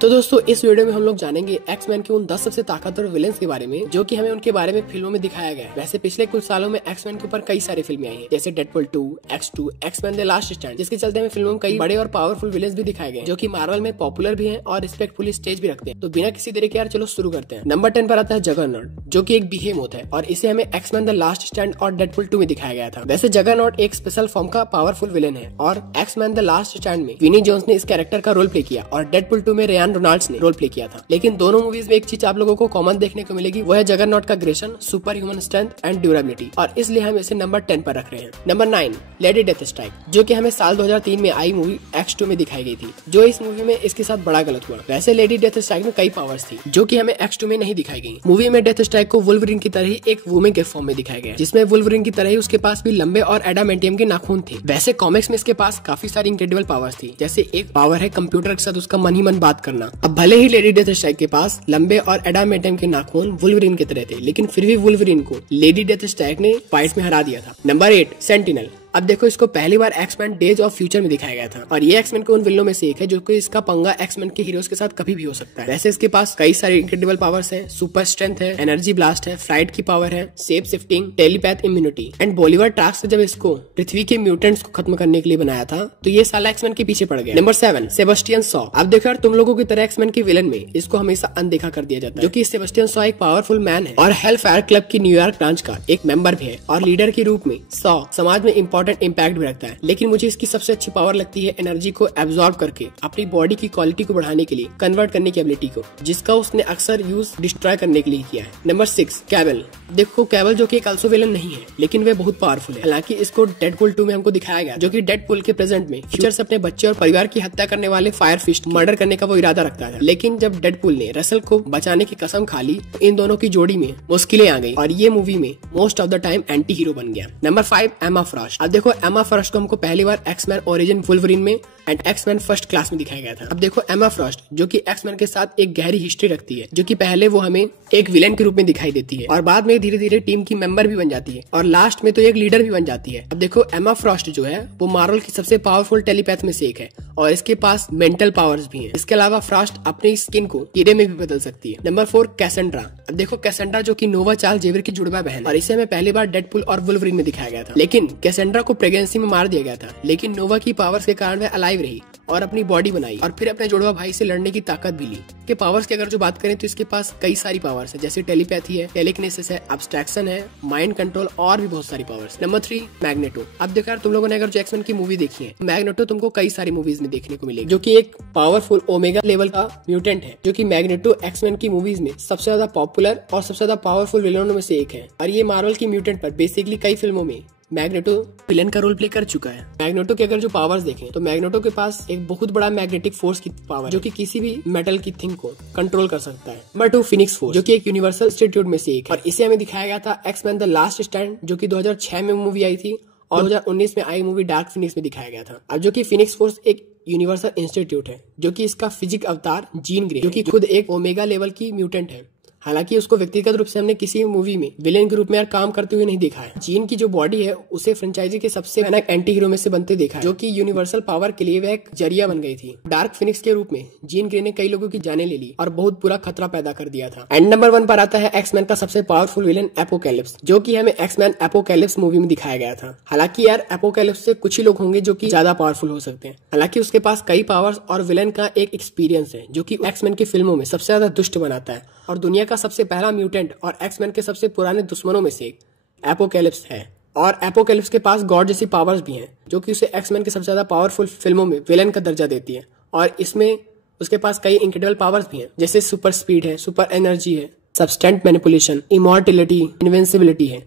तो दोस्तों इस वीडियो में हम लोग जानेंगे एक्समैन के उन 10 सबसे ताकतवर विलेंस के बारे में जो कि हमें उनके बारे में फिल्मों में दिखाया गया है। वैसे पिछले कुछ सालों में एक्समैन के ऊपर कई सारी फिल्में आई हैं, जैसे Deadpool 2, X2, X-Men the last stand, जिसके चलते हमें फिल्मों में कई बड़े और पावरफुल विलेंस भी दिखाए गए जो कि मार्वल में पॉपुलर भी हैं और रिस्पेक्टफुली स्टेज भी रखते हैं। तो बिना किसी देरी के यार चलो शुरू करते हैं। नंबर 10 पर आता है जगरनॉट, जो कि एक बिहेमोथ है और इसे हमें एक्समैन द लास्ट स्टैंड और डेडपुल 2 में दिखाया गया था। वैसे जगरनॉट एक स्पेशल फॉर्म का पावरफुल विलेन है और एक्समैन द लास्ट स्टैंड में विनी जोन्स ने इस कैरेक्टर का रोल प्ले किया और डेडपुल 2 में रेयान रेनॉल्ड्स ने रोल प्ले किया था। लेकिन दोनों मूवीज में एक चीज आप लोगों को कॉमन देखने को मिलेगी, वो है जगरनॉट का Grecian, super human strength and durability, और इसलिए हम इसे नंबर 10 पर रख रहे हैं। नंबर 9 लेडी डेथ स्ट्राइक, जो कि हमें साल 2003 में आई मूवी X2 में दिखाई गई थी, जो इस मूवी में इसके साथ बड़ा गलत हुआ। वैसे लेडी डेथ स्ट्राइक में कई पावर्स थी जो कि हमें X2 में नहीं दिखाई गई। मूवी में डेथ स्ट्राइक को वुल्वरिन की तरह ही एक वुमेन के फॉर्म में दिखाया गया, जिसमें वुल्वरिन की तरह ही उसके पास भी लंबे और एडामेंटियम के नाखून थे। वैसे कॉमिक्स में इसके पास काफी सारी इंक्रेडिबल पावर्स थी, जैसे एक पावर है कंप्यूटर के साथ उसका मन ही मन बात करना। अब भले ही लेडी डेथ स्ट्राइक के पास लंबे और एडामेंटियम के नाखून वुल्वरिन की तरह थे, लेकिन फिर भी वुल्वरिन को लेडी डेथ स्ट्राइक ने फाइट्स में हरा दिया था। Number 8 sentinel. अब देखो, इसको पहली बार एक्समैन डेज ऑफ फ्यूचर में दिखाया गया था और ये एक्समैन के उन विलनों में से एक है जो कि इसका पंगा एक्समैन के हीरोज के साथ कभी भी हो सकता है। वैसे इसके पास कई सारे इंक्रेडिबल पावर्स हैं, सुपर स्ट्रेंथ है, एनर्जी ब्लास्ट है, फ्लाइट की पावर है, shape shifting, telepath immunity and Bolivar task से जब इसको पृथ्वी के म्यूटेंट्स को खत्म करने के लिए बनाया था तो ये साला एक्समैन के पीछे पड़ गया। Number 7 Sebastian saw. अब देखो यार, तुम लोगों की तरह एक्समैन के विलन में इसको हमेशा अनदेखा कर दिया जाता है, जो कि सेबेस्टियन सॉ एक पावरफुल मैन है और हेल फायर क्लब की न्यूयॉर्क ब्रांच का एक मेंबर भी है और लीडर के रूप में सॉ समाज में इंपॉर्टेंट इम्पैक्ट भी रखता है। लेकिन मुझे इसकी सबसे अच्छी पावर लगती है एनर्जी को एब्जॉर्ब करके अपनी बॉडी की क्वालिटी को बढ़ाने के लिए कन्वर्ट करने की एबिलिटी को, जिसका उसने अक्सर यूज डिस्ट्रॉय करने के लिए किया है। Number 6 cable. देखो, कैबल जो कि एक अल्सो विलन नहीं है, लेकिन वे बहुत पावरफुल है। हालांकि इसको डेडपुल 2 में हमको दिखाया गया, जो कि डेडपुल के प्रेजेंट में फ्यूचर से अपने बच्चे और परिवार की हत्या करने वाले फायर फिस्ट मर्डर करने का वो इरादा रखता था। लेकिन जब डेडपुल ने रसल को बचाने की कसम खा ली तो इन दोनों की जोड़ी में मुश्किलें आ गई और ये मूवी में most of the time anti hero बन गया। नंबर 5 एमा फ्रॉस्ट। अब देखो, एमा फ्रॉस्ट को हमको पहली बार एक्समैन ओरिजिन वुल्वरिन में एंड एक्समैन फर्स्ट क्लास में दिखाया गया था। अब देखो, एमा फ्रॉस्ट जो कि एक्समैन के साथ एक गहरी हिस्ट्री रखती है, जो कि पहले वो हमें एक विलेन के रूप में दिखाई देती है और बाद में धीरे धीरे टीम की मेंबर भी बन जाती है और लास्ट में तो एक लीडर भी बन जाती है। अब देखो, एमा फ्रॉस्ट जो है वो मार्वल की सबसे पावरफुल टेलीपैथ में से एक है और इसके पास मेंटल पावर्स भी हैं। इसके अलावा फ्रॉस्ट अपनी स्किन को कीड़े में भी बदल सकती है। Number 4 Cassandra. अब देखो, कैसेंड्रा जो कि नोवा चार्ल्स जेवियर की जुड़वा बहन और इसे हमें पहली बार डेडपुल और वुल्वरिन में दिखाया गया था। लेकिन कैसेंड्रा को प्रेगनेंसी में मार दिया गया था, लेकिन नोवा की पावर्स के कारण वह अलाइव रही और अपनी बॉडी बनाई और फिर अपने जुड़वा भाई से लड़ने की ताकत भी ली। के पावर्स की अगर जो बात करें तो इसके पास कई सारी पावर्स है, जैसे टेलीपैथी है, टेलीकिनेसिस है, अब्स्ट्रैक्शन है, माइंड कंट्रोल और भी बहुत सारी पावर्स। Number 3 magneto. अब देखो यार, तुम लोगों ने अगर जो एक्समैन की मूवी देखी है, मैग्नेटो तुमको कई सारी मूवीज में देखने को मिलेगी, जो कि एक पावरफुल ओमेगा लेवल का म्यूटेंट है, जो कि मैग्नेटो एक्समैन की मूवीज में सबसे ज्यादा पॉपुलर और सबसे ज्यादा पावरफुल विलनों में से एक है और ये मार्वल की म्यूटेंट पर बेसिकली कई फिल्मों में मैग्नेटो विलन का रोल प्ले कर चुका है। मैग्नेटो के अगर जो पावर्स देखें तो मैग्नेटो के पास एक बहुत बड़ा मैग्नेटिक फोर्स की पावर, जो कि किसी भी मेटल की थिंग को कंट्रोल कर सकता है। नंबर 2 फिनिक्स फोर्स, जो कि एक यूनिवर्सल इंस्टीट्यूट में से एक है और इसे हमें दिखाया गया था एक्समैन द लास्ट स्टैंड, जो कि 2006 में मूवी आई थी और 2019 में आई मूवी डार्क फिनिक्स में दिखाया गया था। अब जो कि फिनिक्स फोर्स एक यूनिवर्सल इंस्टीट्यूट है, जो कि इसका फिजिक अवतार जीन ग्रे, जो कि खुद एक ओमेगा लेवल की म्यूटेंट है। हालांकि उसको व्यक्तिगत रूप से हमने किसी मूवी में विलेन के रूप में यार काम करते हुए नहीं देखा है। जीन की जो बॉडी है उसे फ्रेंचाइजी के सबसे भयानक एंटी हीरो में से बनते देखा है, जो कि यूनिवर्सल पावर के लिए वह एक जरिया बन गई थी। डार्क फिनिक्स के रूप में जीन ग्रे ने कई लोगों की जानें ले ली और बहुत बुरा खतरा पैदा कर दिया था। एंड नंबर 1 पर आता है एक्समैन का सबसे पावरफुल विलेन एपोकैलिप्स, जो कि हमें एक्समैन एपोकैलिप्स मूवी में दिखाया गया था। हालांकि यार, एपोकैलिप्स से कुछ ही लोग होंगे जो कि ज्यादा पावरफुल हो सकते हैं। हालांकि उसके पास कई पावर्स और विलेन का एक एक्सपीरियंस है, जो कि एक्समैन की फिल्मों में सबसे ज्यादा दुष्ट बनाता है और दुनिया का सबसे पहला म्यूटेंट और एक्समैन के सबसे पुराने दुश्मनों में से एक एपोकैलिप्स है। और एपोकैलिप्स के पास गॉड जैसी पावर्स भी हैं, जो कि उसे एक्समैन के सबसे ज्यादा पावरफुल फिल्मों में विलेन का दर्जा देती है और इसमें उसके पास कई इंक्रेडिबल पावर्स भी हैं, जैसे सुपर स्पीड है, सुपर एनर्जी है, सबस्टेंट मैनिपुलेशन, इमॉर्टिलिटी, इनविंसिबिलिटी है।